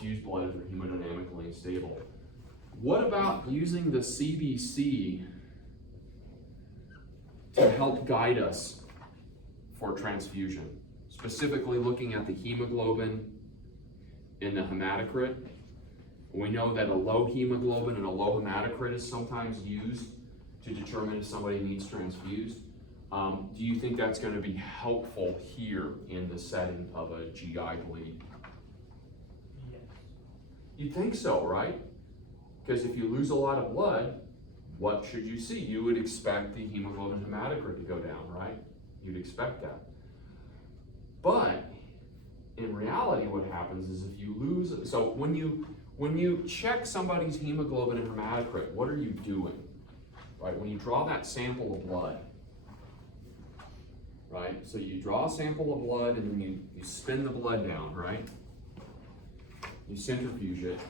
transfuse blood if they're hemodynamically stable. What about using the CBC to help guide us for transfusion? Specifically looking at the hemoglobin and the hematocrit. We know that a low hemoglobin and a low hematocrit is sometimes used to determine if somebody needs transfused. Do you think that's going to be helpful here in the setting of a GI bleed? Yes. You'd think so, right? Because if you lose a lot of blood, what should you see? You would expect the hemoglobin hematocrit to go down, right? You'd expect that. But in reality, what happens is if you lose, so when you check somebody's hemoglobin and hematocrit, what are you doing? Right? When you draw that sample of blood, right? So you draw a sample of blood and then you spin the blood down, right? You centrifuge it,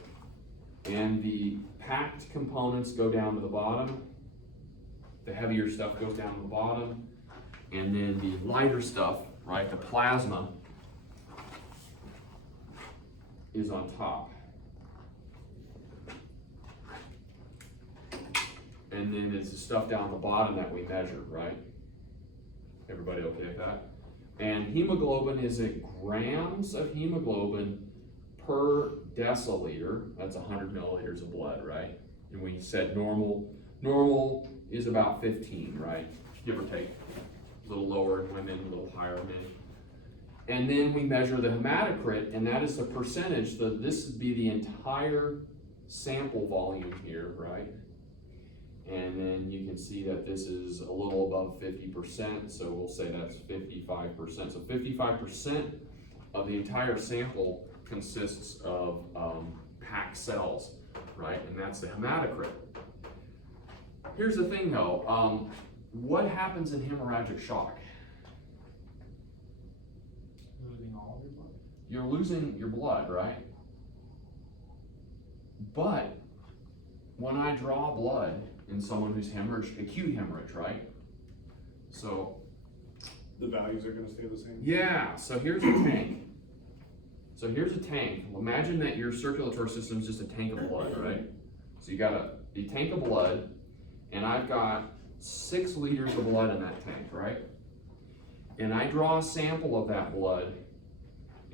and the packed components go down to the bottom, the heavier stuff goes down to the bottom, and then the lighter stuff, right, the plasma, is on top. And then it's the stuff down the bottom that we measured, right? Everybody okay with that? And hemoglobin is in grams of hemoglobin per deciliter. That's 100 milliliters of blood, right? And we said normal is about 15, right? Give or take. A little lower in women, a little higher in men. And then we measure the hematocrit, and that is the percentage. This would be the entire sample volume here, right? And then you can see that this is a little above 50%, so we'll say that's 55%. So 55% of the entire sample consists of packed cells, right? And that's the hematocrit. Here's the thing though, what happens in hemorrhagic shock? Losing all of your blood? You're losing your blood, right? But when I draw blood in someone who's hemorrhaged, acute hemorrhage, right? So the values are going to stay the same? yeah, so here's a tank. So here's a tank. Imagine that your circulatory system is just a tank of blood, right? So you got a tank of blood, and I've got 6 liters of blood in that tank, right? And I draw a sample of that blood,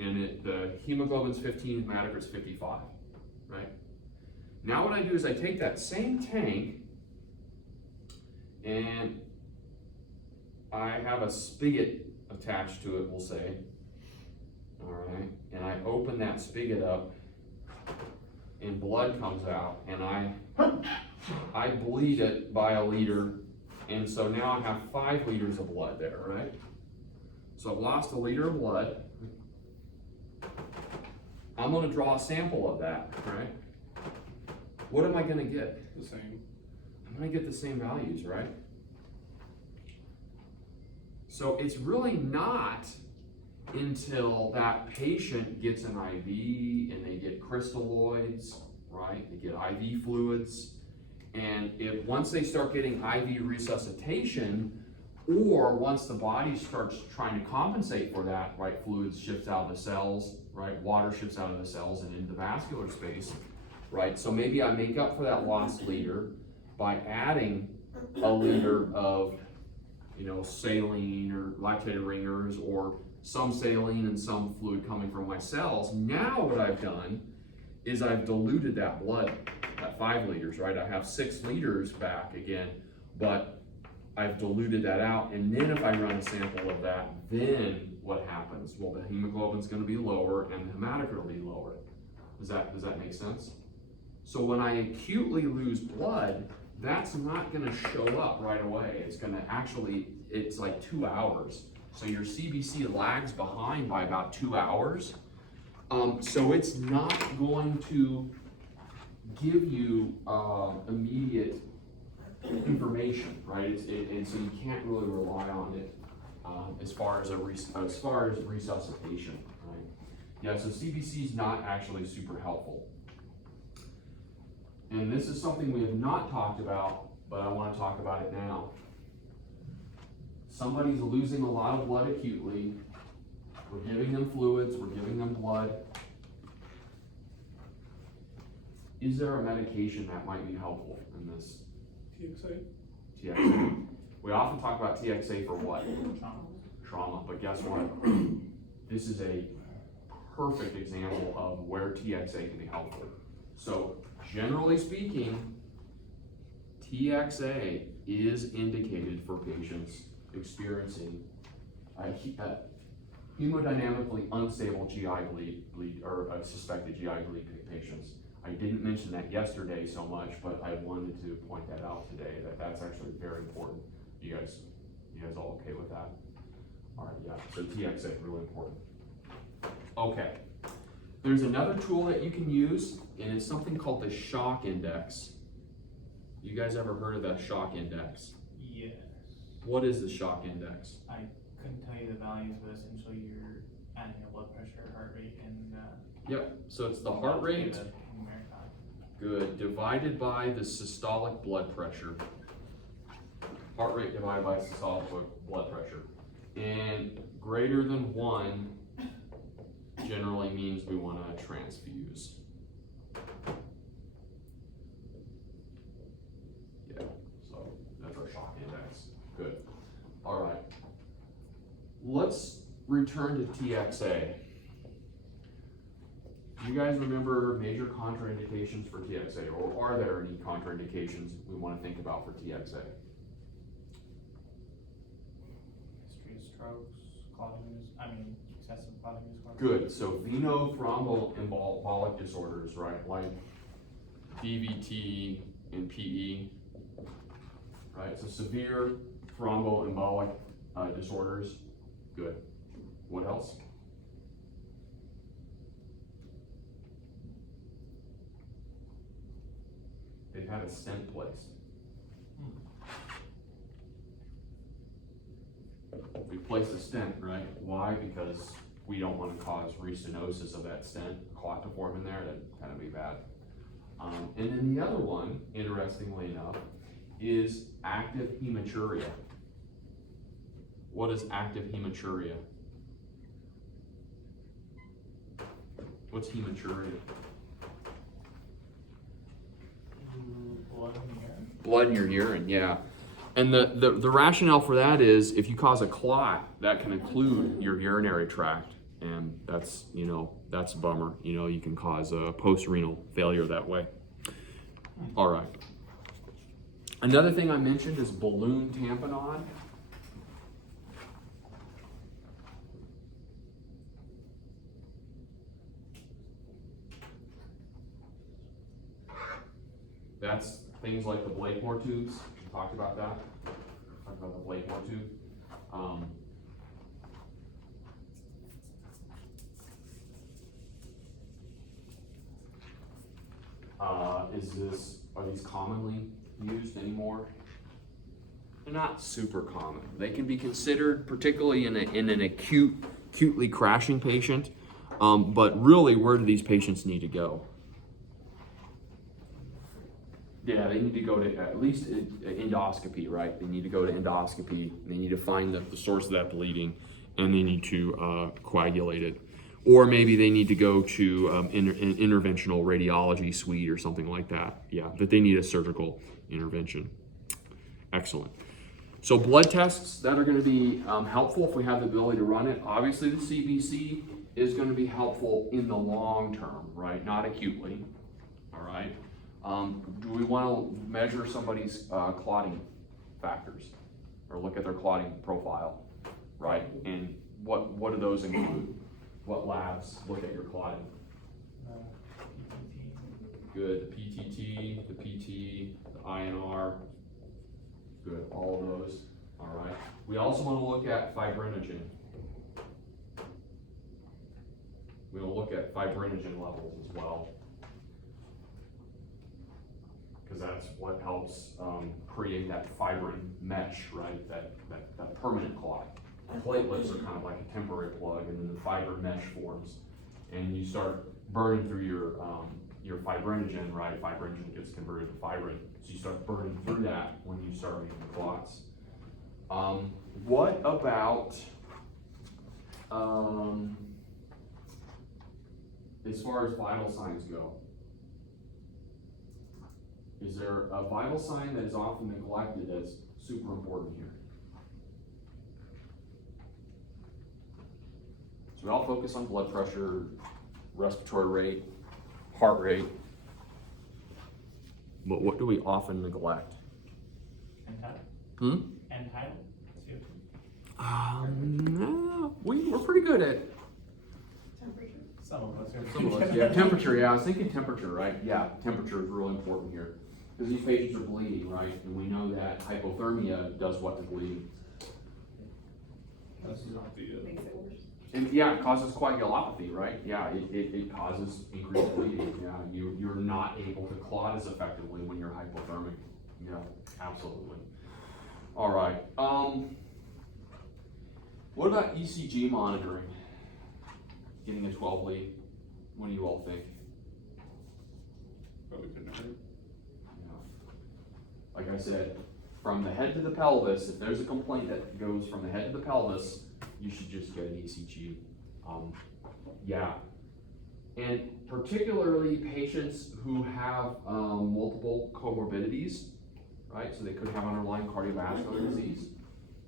and the hemoglobin's 15, hematocrit's 55, right? Now what I do is I take that same tank, and I have a spigot attached to it, we'll say, all right? And I open that spigot up, and blood comes out, and I bleed it by a liter, and so now I have 5 liters of blood there, right? So I've lost a liter of blood. I'm gonna draw a sample of that, right? What am I gonna get? The same. I'm gonna get the same values, right? So it's really not until that patient gets an IV and they get crystalloids, right? They get IV fluids, and once they start getting IV resuscitation, or once the body starts trying to compensate for that, right? Fluids shifts out of the cells, right? Water shifts out of the cells and into the vascular space, right? So maybe I make up for that lost liter by adding a liter of, saline or lactated ringers, or some saline and some fluid coming from my cells. Now what I've done is I've diluted that blood at 5 liters, right? I have 6 liters back again, but I've diluted that out. And then if I run a sample of that, then what happens? Well, the hemoglobin's gonna be lower and the hematocrit will be lower. Does that make sense? So when I acutely lose blood, that's not gonna show up right away. It's like 2 hours. So your CBC lags behind by about 2 hours. So it's not going to give you immediate information, right? And so you can't really rely on it as far as resuscitation, right? Yeah, so CBC is not actually super helpful. And this is something we have not talked about, but I want to talk about it now. Somebody's losing a lot of blood acutely. We're giving them fluids, we're giving them blood. Is there a medication that might be helpful in this TXA? TXA? We often talk about TXA for what? Trauma. Trauma, but guess what? This is a perfect example of where TXA can be helpful. So, generally speaking, TXA is indicated for patients experiencing hemodynamically unstable GI bleed or suspected GI bleed patients. I didn't mention that yesterday so much, but I wanted to point that out today, that that's actually very important. You guys all okay with that? All right, yeah, so TXA, really important. Okay, there's another tool that you can use, and it's something called the shock index. You guys ever heard of the shock index? Yes. What is the shock index? I couldn't tell you the values, but essentially you're adding your blood pressure, heart rate, and Yep, so it's the heart rate, the numeric value. good, divided by the systolic blood pressure. Heart rate divided by systolic blood pressure. And greater than 1 generally means we want to transfuse. Yeah, so that's our shock index. Good. All right. Let's return to TXA. Do you guys remember major contraindications for TXA, or are there any contraindications we want to think about for TXA? History of strokes, excessive clotting disorder. Good, so venothromboembolic disorders, right, like DVT and PE, right, so severe thromboembolic disorders, good. What else? They've had a stent placed. We placed a stent, right? Why? Because we don't want to cause restenosis of that stent, clot to form in there. That'd kind of be bad. And then the other one, interestingly enough, is active hematuria. What is active hematuria? What's hematuria? Blood in the urine. Blood in your urine, yeah. And the rationale for that is if you cause a clot, that can include your urinary tract. And that's, that's a bummer. You can cause a post-renal failure that way. All right. Another thing I mentioned is balloon tamponade. That's things like the Blakemore tubes. We talked about that. Talked about the Blakemore tube. Are these commonly used anymore? They're not super common. They can be considered, particularly in an acutely crashing patient. But really, where do these patients need to go? Yeah, they need to go to at least endoscopy, right? They need to go to endoscopy. They need to find the source of that bleeding, and they need to coagulate it. Or maybe they need to go to an interventional radiology suite or something like that. Yeah, but they need a surgical intervention. Excellent. So blood tests that are going to be helpful if we have the ability to run it. Obviously, the CBC is going to be helpful in the long term, right? Not acutely, all right? Do we want to measure somebody's clotting factors or look at their clotting profile, right? And what do those include? What labs look at your clotting? PTT. Good, the PTT, the PT, the INR, good, all of those, all right. We also want to look at fibrinogen. We will look at fibrinogen levels as well, because that's what helps create that fibrin mesh, right? That permanent clot. Platelets are kind of like a temporary plug, and then the fibrin mesh forms, and you start burning through your fibrinogen, right? Fibrinogen gets converted to fibrin, so you start burning through that when you start making clots. What about as far as vital signs go? Is there a vital sign that is often neglected that's super important here? So we all focus on blood pressure, respiratory rate, heart rate. But what do we often neglect? And title. Hmm? And title. CO2. No, we're pretty good at Some of us are. some of us. Yeah, temperature. Yeah, I was thinking temperature, right? Yeah, temperature is really important here because these patients are bleeding, right? And we know that hypothermia does what to bleeding. That's not the, Makes it worse. And yeah, it causes coagulopathy, right? Yeah, it causes increased bleeding. Yeah, you're not able to clot as effectively when you're hypothermic. Yeah, absolutely. All right. What about ECG monitoring? Getting a 12 lead. What do you all think? probably couldn't hurt. Yeah. Like I said, from the head to the pelvis, if there's a complaint that goes from the head to the pelvis, you should just get an ECG. Yeah. And particularly patients who have multiple comorbidities, right? So they could have underlying cardiovascular disease.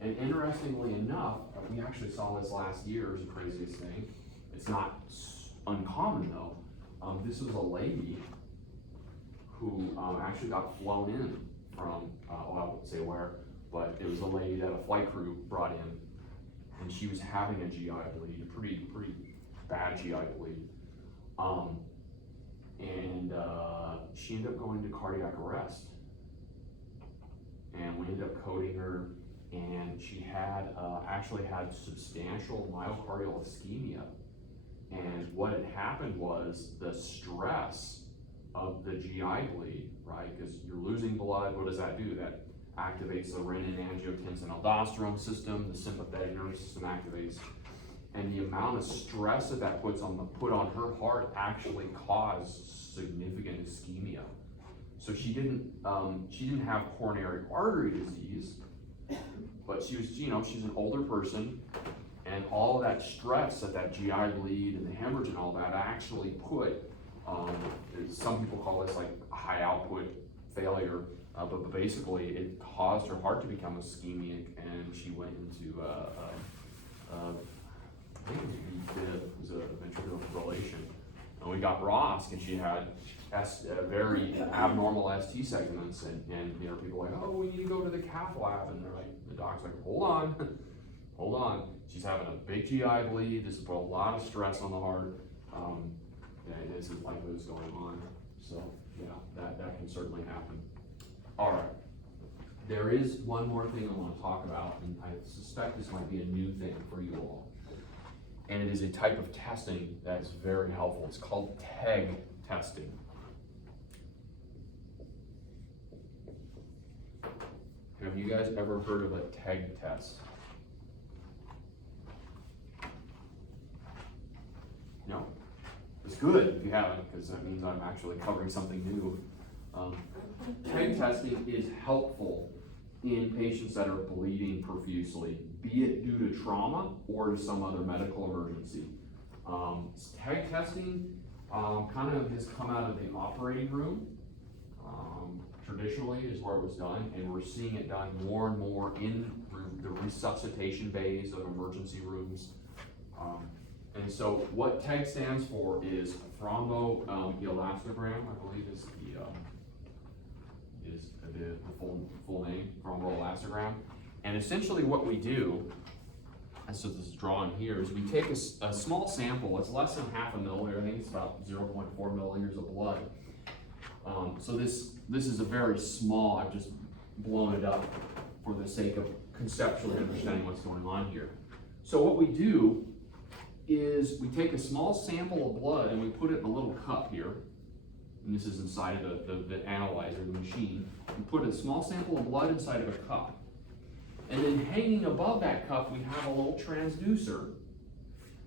And interestingly enough, we actually saw this last year as the craziest thing. It's not uncommon though. This was a lady who actually got flown in from, well, I won't say where, but it was a lady that a flight crew brought in, and she was having a GI bleed, a pretty bad GI bleed. She ended up going to cardiac arrest. And we ended up coding her, and she had actually had substantial myocardial ischemia. And what had happened was the stress of the GI bleed, right? Because you're losing blood, what does that do? That activates the renin-angiotensin-aldosterone system, the sympathetic nervous system activates. And the amount of stress that that put on her heart actually caused significant ischemia. So she didn't have coronary artery disease, but she was, she's an older person, and all of that stress that GI bleed and the hemorrhage and all that actually put, some people call this like high output failure, but basically it caused her heart to become ischemic, and she went into, I think it was a ventricular fibrillation. And we got Ross, and she had very abnormal ST segments, and people are like, oh, we need to go to the cath lab, and they're like, the doc's like, hold on, she's having a big GI bleed, this has put a lot of stress on the heart, and this is likely what's going on. So yeah, that can certainly happen. All right, there is one more thing I want to talk about, and I suspect this might be a new thing for you all. And it is a type of testing that's very helpful. It's called TEG testing. Have you guys ever heard of a TEG test? No? It's good if you haven't, because that means I'm actually covering something new. TEG testing is helpful in patients that are bleeding profusely, be it due to trauma or to some other medical emergency. TEG testing kind of has come out of the operating room. Traditionally is where it was done, and we're seeing it done more and more in the resuscitation bays of emergency rooms. And so what TEG stands for is thromboelastogram, I believe is the full name, thromboelastogram. And essentially what we do, and so this is drawn here, is we take a small sample, it's less than half a milliliter, I think it's about 0.4 milliliters of blood. So this is a very small, I've just blown it up for the sake of conceptually understanding what's going on here. So what we do is we take a small sample of blood and we put it in a little cup here. And this is inside of the analyzer, the machine. We put a small sample of blood inside of a cup. And then hanging above that cup, we have a little transducer.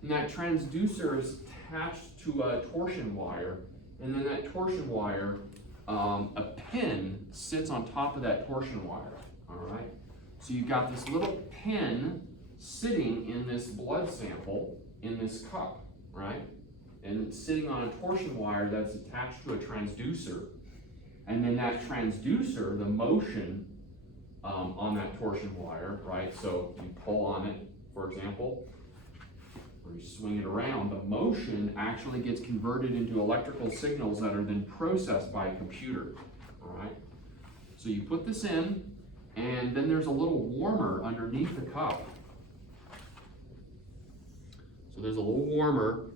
And that transducer is attached to a torsion wire. And then that torsion wire, a pin sits on top of that torsion wire, all right? So you've got this little pin sitting in this blood sample in this cup, right? And it's sitting on a torsion wire that's attached to a transducer. And then that transducer, the motion on that torsion wire, right? So you pull on it, for example, or you swing it around, the motion actually gets converted into electrical signals that are then processed by a computer, all right? So you put this in, and then there's a little warmer underneath the cup. So there's a little warmer,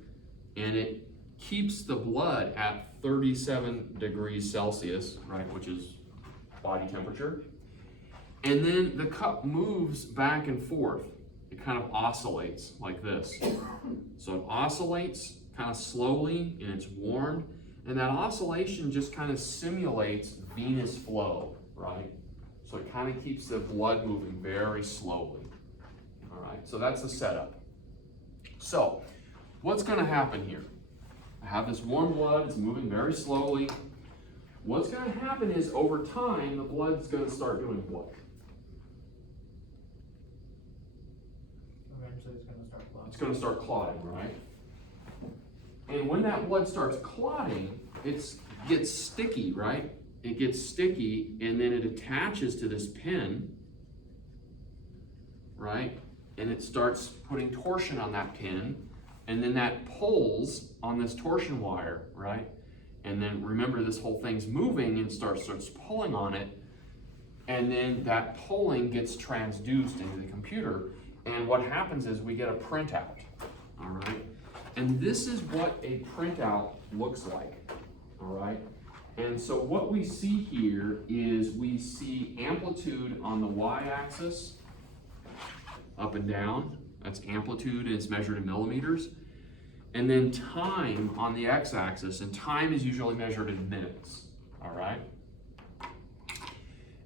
and it keeps the blood at 37 degrees Celsius, right, which is body temperature. And then the cup moves back and forth. It kind of oscillates like this. So it oscillates kind of slowly, and it's warmed, and that oscillation just kind of simulates venous flow, right? So it kind of keeps the blood moving very slowly. All right, so that's the setup. So what's going to happen here? I have this warm blood, it's moving very slowly. What's going to happen is over time, the blood's going to start doing what? Eventually it's gonna start clotting. It's going to start clotting, right? And when that blood starts clotting, it gets sticky, right? It gets sticky, and then it attaches to this pin, right? And it starts putting torsion on that pin, and then that pulls on this torsion wire, right? And then remember, this whole thing's moving and starts pulling on it, and then that pulling gets transduced into the computer, and what happens is we get a printout, all right? And this is what a printout looks like, all right? And so what we see here is we see amplitude on the y-axis, up and down. That's amplitude, and it's measured in millimeters. And then time on the x-axis, and time is usually measured in minutes, all right?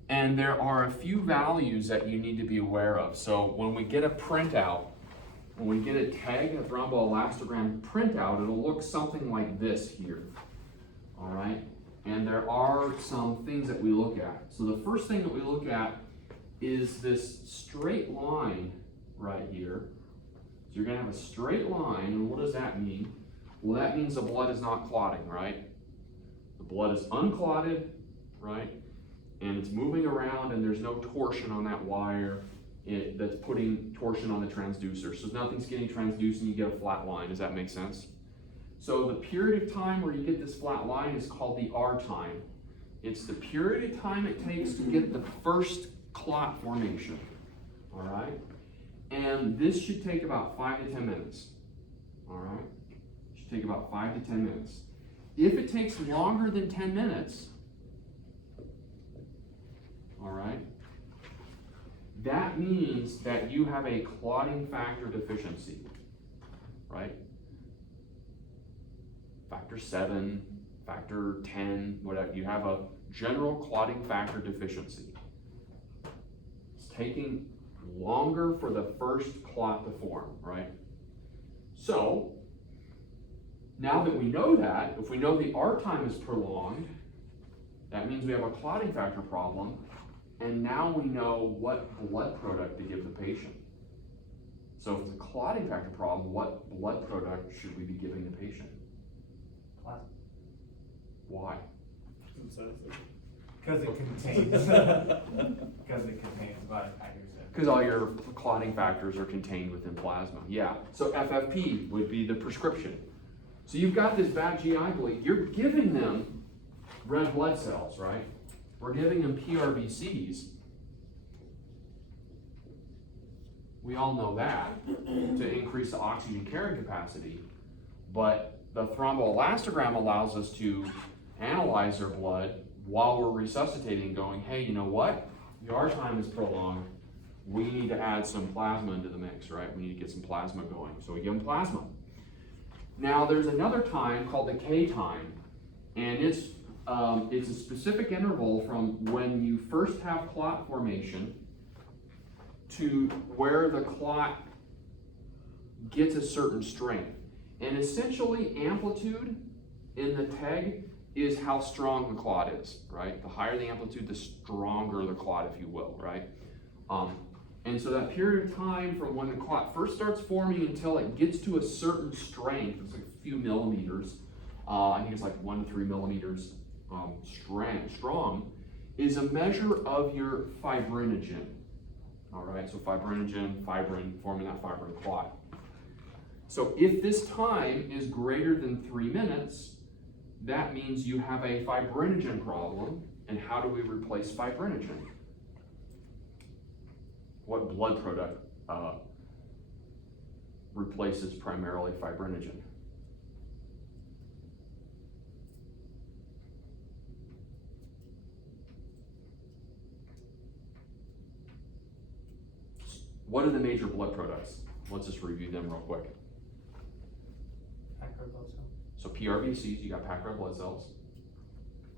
And there are a few values that you need to be aware of. So when we get a printout, when we get a TEG, a thromboelastogram printout, it'll look something like this here, all right? And there are some things that we look at. So the first thing that we look at is this straight line right here. So you're gonna have a straight line, and what does that mean? Well, that means the blood is not clotting, right? The blood is unclotted, right? And it's moving around, and there's no torsion on that wire that's putting torsion on the transducer. So nothing's getting transduced, and you get a flat line. Does that make sense? So the period of time where you get this flat line is called the R time. It's the period of time it takes to get the first clot formation, all right? And this should take about 5 to 10 minutes, all right? It should take about 5 to 10 minutes. If it takes longer than 10 minutes, all right, that means that you have a clotting factor deficiency, right? Factor 7, factor 10, whatever. You have a general clotting factor deficiency. It's taking longer for the first clot to form, right? So, now that we know that, if we know the R time is prolonged, that means we have a clotting factor problem, and now we know what blood product to give the patient. So if it's a clotting factor problem, what blood product should we be giving the patient? Plasma. Why? Because it contains, because it contains about 5%. Because all your clotting factors are contained within plasma. Yeah. So FFP would be the prescription. So you've got this bad GI bleed. You're giving them red blood cells, right? We're giving them PRBCs. We all know that to increase the oxygen carrying capacity. But the thromboelastogram allows us to analyze their blood while we're resuscitating, going, hey, you know what? The R time is prolonged. We need to add some plasma into the mix, right? We need to get some plasma going. So we give them plasma. Now there's another time called the K time, and it's a specific interval from when you first have clot formation to where the clot gets a certain strength. And essentially amplitude in the TEG is how strong the clot is, right? The higher the amplitude, the stronger the clot, if you will, right? And so that period of time from when the clot first starts forming until it gets to a certain strength, it's like a few millimeters, I think it's like 1 to 3 millimeters, strong, is a measure of your fibrinogen. All right, so fibrinogen, fibrin, forming that fibrin clot. So if this time is greater than 3 minutes, that means you have a fibrinogen problem. And how do we replace fibrinogen? What blood product replaces primarily fibrinogen? What are the major blood products? Let's just review them real quick. Packed red blood cell. So PRBCs, you got packed red blood cells.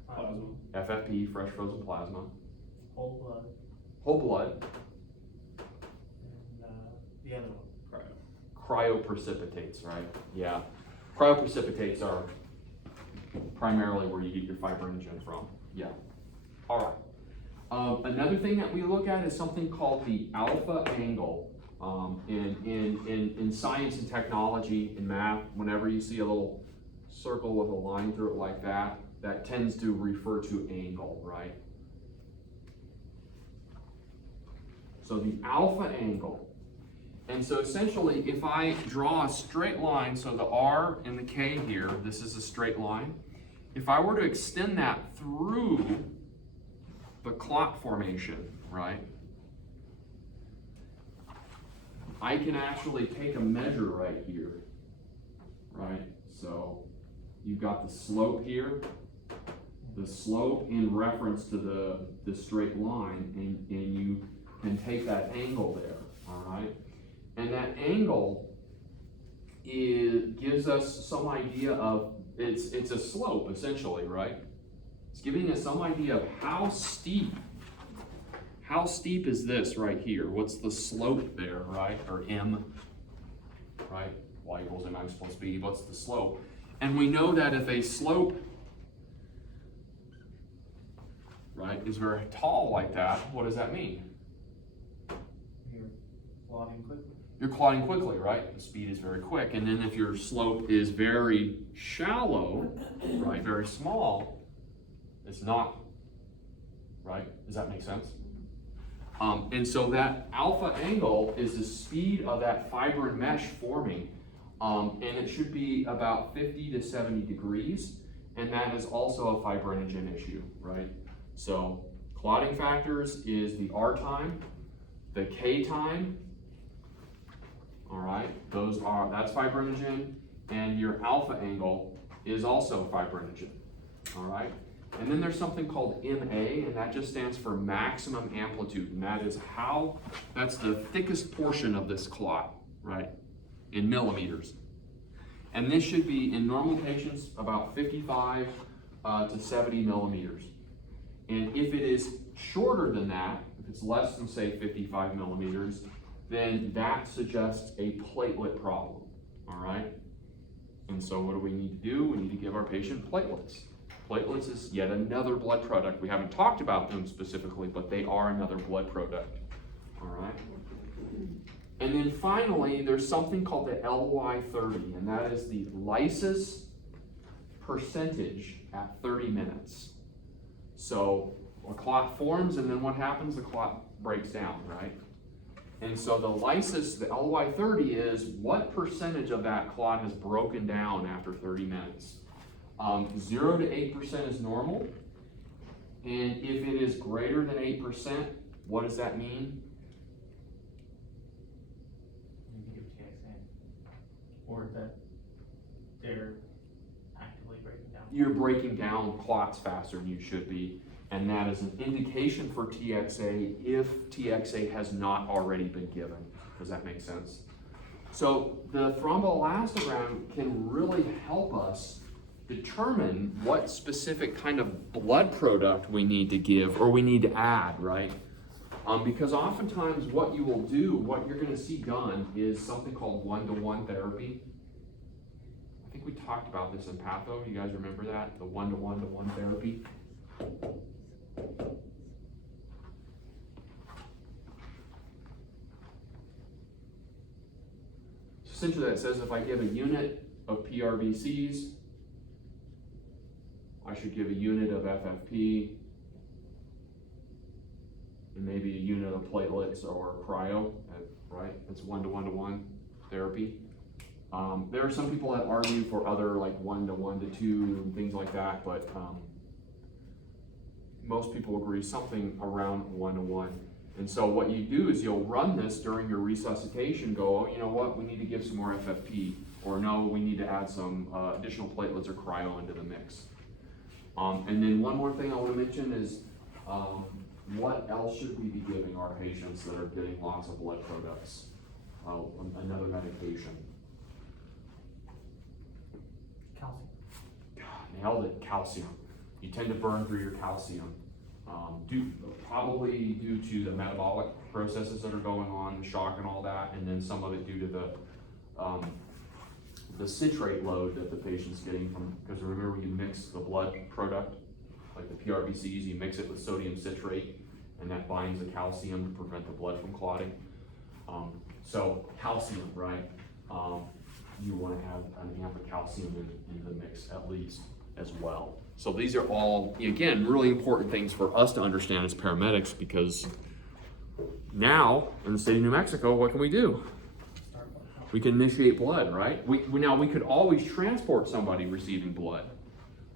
Plasma. FFP, fresh frozen plasma. Whole blood. Whole blood. And the other one. Cryoprecipitates, right? Yeah. Cryoprecipitates are primarily where you get your fibrinogen from. Yeah. All right. Another thing that we look at is something called the alpha angle. In science and technology, in math, whenever you see a little circle with a line through it like that, that tends to refer to angle, right? So the alpha angle. And so essentially, if I draw a straight line, so the R and the K here, this is a straight line. If I were to extend that through the clot formation, right? I can actually take a measure right here, right? So you've got the slope here, the slope in reference to the straight line, and you can take that angle there, all right? And that angle gives us some idea of, it's a slope essentially, right? It's giving us some idea of how steep is this right here? What's the slope there, right? Or M, right? Y equals mx plus b, what's the slope? And we know that if a slope, right, is very tall like that, what does that mean? You're clotting quickly. You're clotting quickly, right? The speed is very quick. And then if your slope is very shallow, right, very small, it's not, right? Does that make sense? And so that alpha angle is the speed of that fibrin mesh forming. And it should be about 50 to 70 degrees. And that is also a fibrinogen issue, right? So clotting factors is the R time, the K time, all right? That's fibrinogen, and your alpha angle is also fibrinogen, all right? And then there's something called MA, and that just stands for maximum amplitude, and that's the thickest portion of this clot, right, in millimeters. And this should be, in normal patients, about 55 to 70 millimeters. And if it is shorter than that, if it's less than, say, 55 millimeters, then that suggests a platelet problem, all right? And so what do we need to do? We need to give our patient platelets. Platelets is yet another blood product. We haven't talked about them specifically, but they are another blood product, all right? And then finally, there's something called the LY30, and that is the lysis percentage at 30 minutes. So a clot forms, and then what happens? The clot breaks down, right? And so the lysis, the LY30, is what percentage of that clot has broken down after 30 minutes. 0 to 8% is normal. And if it is greater than 8%, what does that mean? You can give TXA. Or that they're actively breaking down. You're breaking down clots faster than you should be. And that is an indication for TXA if TXA has not already been given. Does that make sense? So the thromboelastogram can really help us determine what specific kind of blood product we need to give or we need to add, right? Because oftentimes what you will do, what you're going to see done is something called one-to-one therapy. I think we talked about this in patho. You guys remember that? The one-to-one-to-one therapy. Essentially that says if I give a unit of PRBCs, I should give a unit of FFP and maybe a unit of platelets or cryo, right? It's 1-to-1-to-1 therapy. There are some people that argue for other like 1-to-1-to-2 and things like that, but most people agree something around 1-to-1. And so what you do is you'll run this during your resuscitation, go, oh, you know what, we need to give some more FFP, or no, we need to add some additional platelets or cryo into the mix. And then one more thing I want to mention is what else should we be giving our patients that are getting lots of blood products? Another medication. Calcium. Nailed it, calcium. You tend to burn through your calcium. Probably due to the metabolic processes that are going on, the shock and all that, and then some of it due to the citrate load that the patient's getting from, because remember you mix the blood product, like the PRBCs, you mix it with sodium citrate, and that binds the calcium to prevent the blood from clotting. So calcium, right? You want to have an amp of calcium in the mix at least as well. So these are all, again, really important things for us to understand as paramedics, because now in the state of New Mexico, what can we do? We can initiate blood, right? Now we could always transport somebody receiving blood,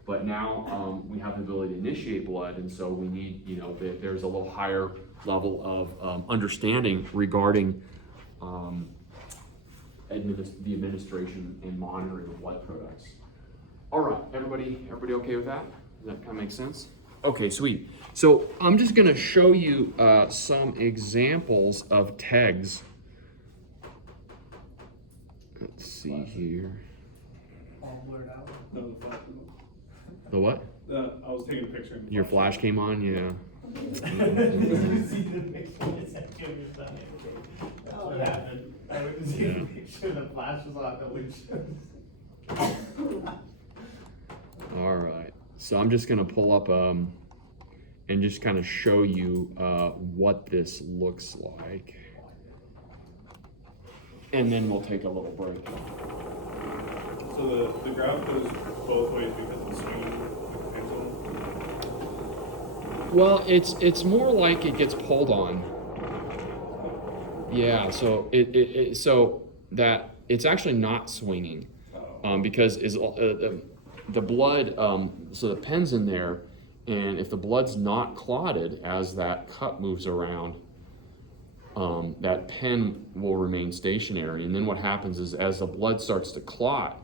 but now we have the ability to initiate blood, and so we need, there's a little higher level of understanding regarding the administration and monitoring of blood products. All right, everybody okay with that? Does that kind of make sense? Okay, sweet. So I'm just going to show you some examples of TEGs. Let's see here. All blurred out. No, the flash. The what? I was taking a picture. And Your flash came on, yeah. Did you see the picture? That's what happened. I went to see the picture, the flash was on the windshield. All right, so I'm just gonna pull up and just kind of show you what this looks like. And then we'll take a little break. So the graph goes both ways because of the swinging pendulum. Well, it's more like it gets pulled on. Yeah, so so that it's actually not swinging because the blood, so the pen's in there, and if the blood's not clotted as that cup moves around, that pen will remain stationary. And then what happens is as the blood starts to clot,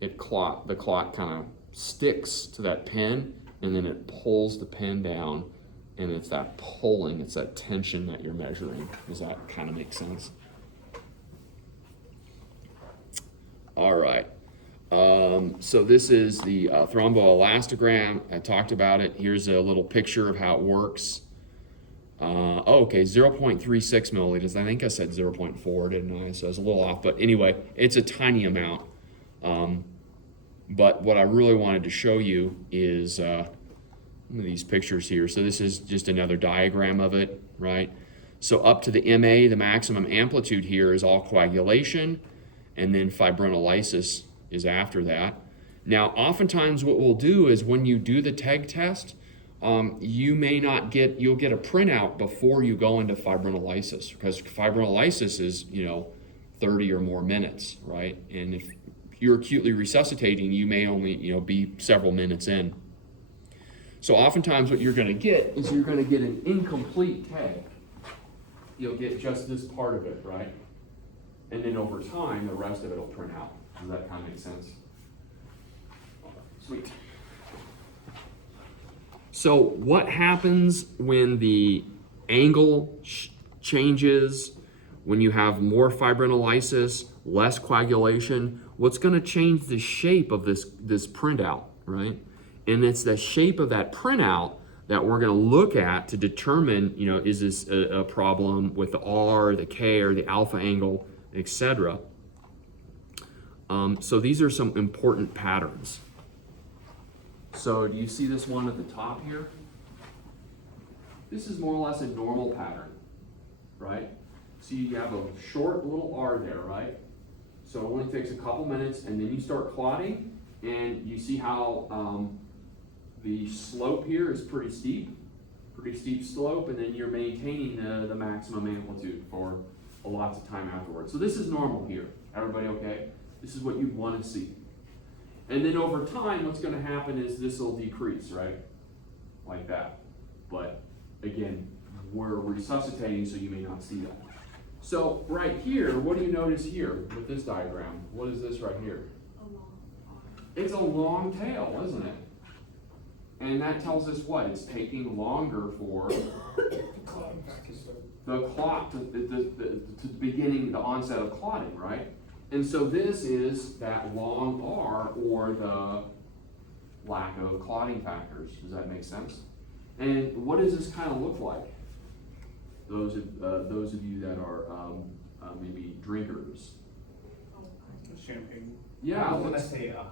the clot kind of sticks to that pen, and then it pulls the pen down, and it's that pulling, it's that tension that you're measuring. Does that kind of make sense? All right. So this is the thromboelastogram. I talked about it. Here's a little picture of how it works. Okay, 0.36 milliliters. I think I said 0.4, didn't I? So it's a little off, but anyway, it's a tiny amount. But what I really wanted to show you is one of these pictures here. So this is just another diagram of it, right? So up to the MA, the maximum amplitude here is all coagulation, and then fibrinolysis is after that. Now, oftentimes what we'll do is when you do the TEG test, you'll get a printout before you go into fibrinolysis, because fibrinolysis is, 30 or more minutes, right? And if you're acutely resuscitating, you may only, be several minutes in. So oftentimes what you're gonna get is you're gonna get an incomplete TEG. You'll get just this part of it, right? And then over time, the rest of it will print out. Does that kind of make sense? Sweet. So what happens when the angle changes, when you have more fibrinolysis, less coagulation? What's going to change the shape of this printout, right? And it's the shape of that printout that we're going to look at to determine, is this a problem with the R, the K, or the alpha angle, etc. So these are some important patterns. So do you see this one at the top here? This is more or less a normal pattern, right? So you have a short little R there, right? So it only takes a couple minutes, and then you start clotting, and you see how the slope here is pretty steep slope, and then you're maintaining the maximum amplitude for lots of time afterwards. So this is normal here. Everybody okay? This is what you want to see. And then over time, what's going to happen is this will decrease, right? Like that. But again, we're resuscitating, so you may not see that. So right here, what do you notice here with this diagram? What is this right here? It's a long tail, isn't it? And that tells us what? It's taking longer for the clot to beginning the onset of clotting, right? And so this is that long R, or the lack of clotting factors. Does that make sense? And what does this kind of look like? Those of you that are maybe drinkers. Champagne. Yeah. I was gonna say a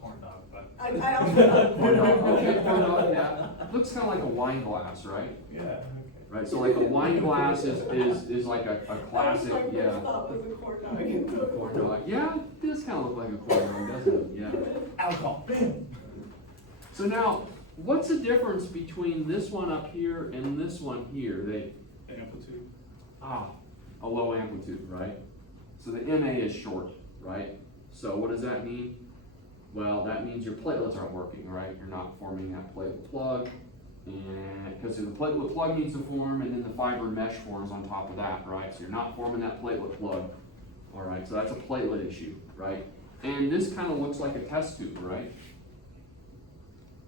corn dog, but. I also. Corn dog, okay, corn dog, yeah. Looks kind of like a wine glass, right? Yeah, okay. Right, so like a wine glass is like a classic, That was my yeah. first thought was a corn dog. A corn dog. Yeah, it does kind of look like a corn dog, doesn't it? Yeah. Alcohol. So now, what's the difference between this one up here and this one here? The amplitude. A low amplitude, right? So the MA is short, right? So what does that mean? Well, that means your platelets aren't working, right? You're not forming that platelet plug, and because the platelet plug needs to form, and then the fiber mesh forms on top of that, right? So you're not forming that platelet plug, all right? So that's a platelet issue, right? And this kind of looks like a test tube, right?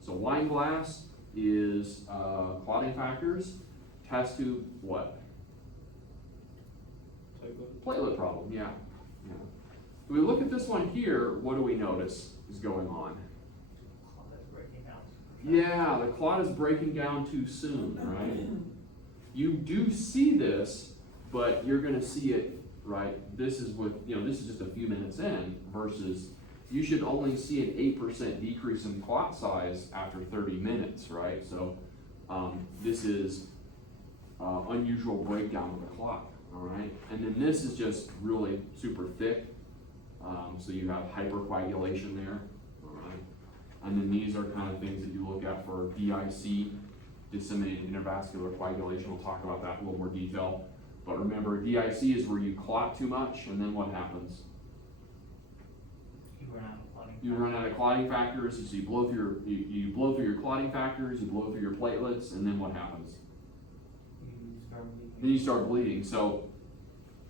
So wine glass is clotting factors. Test tube, what? Platelet problem, yeah. If we look at this one here, what do we notice is going on? Yeah, the clot is breaking down too soon, right? You do see this, but you're going to see it, right? This is this is just a few minutes in, versus you should only see an 8% decrease in clot size after 30 minutes, right? So this is unusual breakdown of the clot, all right? And then this is just really super thick. So you have hypercoagulation there, all right? And then these are kind of things that you look at for DIC, disseminated intravascular coagulation. We'll talk about that in a little more detail. But remember, DIC is where you clot too much, and then what happens? You run out of clotting factors, so you blow through your clotting factors, you blow through your platelets, and then what happens? Then you start bleeding. So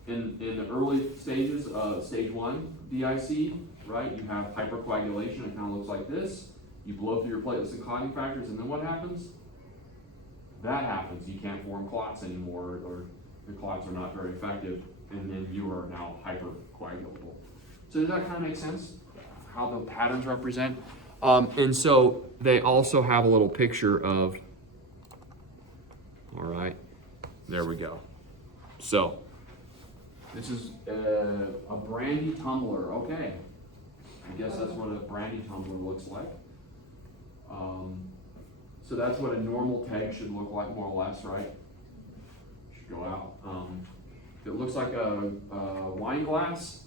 in the early stages, stage 1 DIC, right, you have hypercoagulation. It kind of looks like this. You blow through your platelets and clotting factors, and then what happens? That happens. You can't form clots anymore, or the clots are not very effective, and then you are now hypercoagulable. So does that kind of make sense? How the patterns represent? And so they also have a little picture of, all right, there we go. So this is a brandy tumbler. Okay, I guess that's what a brandy tumbler looks like. So that's what a normal tag should look like, more or less, right? Should go out. If it looks like a wine glass,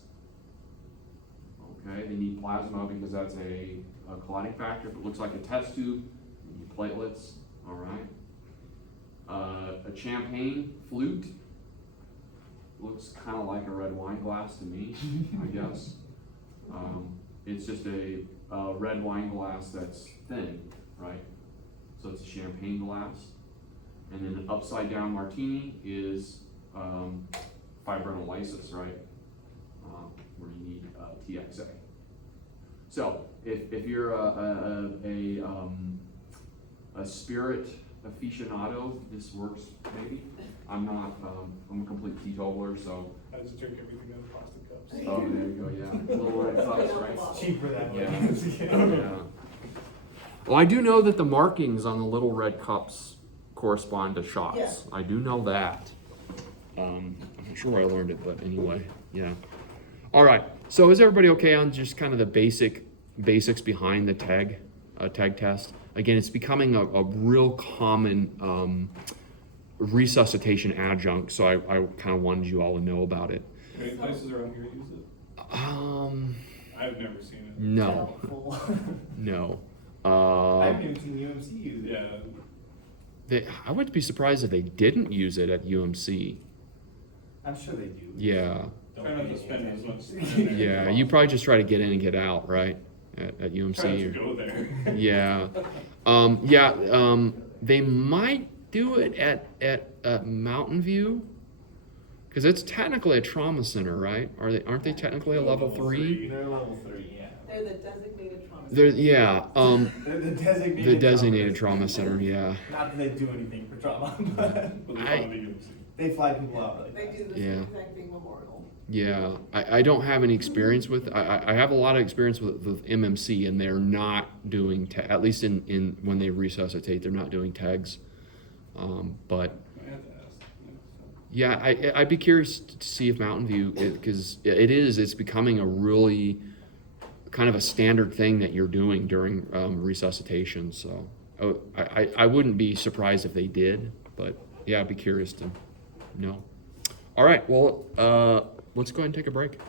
okay, they need plasma because that's a clotting factor. If it looks like a test tube, you need platelets, all right. A champagne flute looks kind of like a red wine glass to me, I guess. It's just a red wine glass that's thin, right? So it's a champagne glass. And then the upside down martini is fibrinolysis, right? Where you need TXA. So if you're a spirit aficionado, this works maybe. I'm not. I'm a complete teetotaler, so. I just drink everything out of plastic cups. Oh, there you go. Yeah, little red cups, right? It's cheaper that way. Yeah. Well, I do know that the markings on the little red cups correspond to shots. Yeah. I do know that. I'm not sure where I learned it, but anyway, yeah. All right. So is everybody okay on just kind of the basics behind the tag test? Again, it's becoming a real common resuscitation adjunct, so I kind of wanted you all to know about it. Any places around here use it? I've never seen it. No. No. I haven't even seen UMC use it. Yeah. I would be surprised if they didn't use it at UMC. I'm sure they do. Yeah, Don't Try not pay to spend any as attention. much time there. yeah. You probably just try to get in and get out, right? At UMC. Try not to or- go there. Yeah. They might do it at Mountain View, because it's technically a trauma center, right? Aren't they technically a level 3? They're level 3, yeah. They're the designated trauma. Yeah. They're the designated The designated trauma trauma center. Yeah. Not that they do anything for trauma, but But they I- found the UMC. they fly people out really They fast. do the Yeah. same exact thing Memorial. Yeah, I don't have any experience with. I have a lot of experience with MMC, and they're not doing at least in when they resuscitate, they're not doing tags. But I have to ask. yeah, I'd be curious to see if Mountain View, because it's becoming a really kind of a standard thing that you're doing during resuscitation. So I wouldn't be surprised if they did, but yeah, I'd be curious to know. All right, well, let's go ahead and take a break.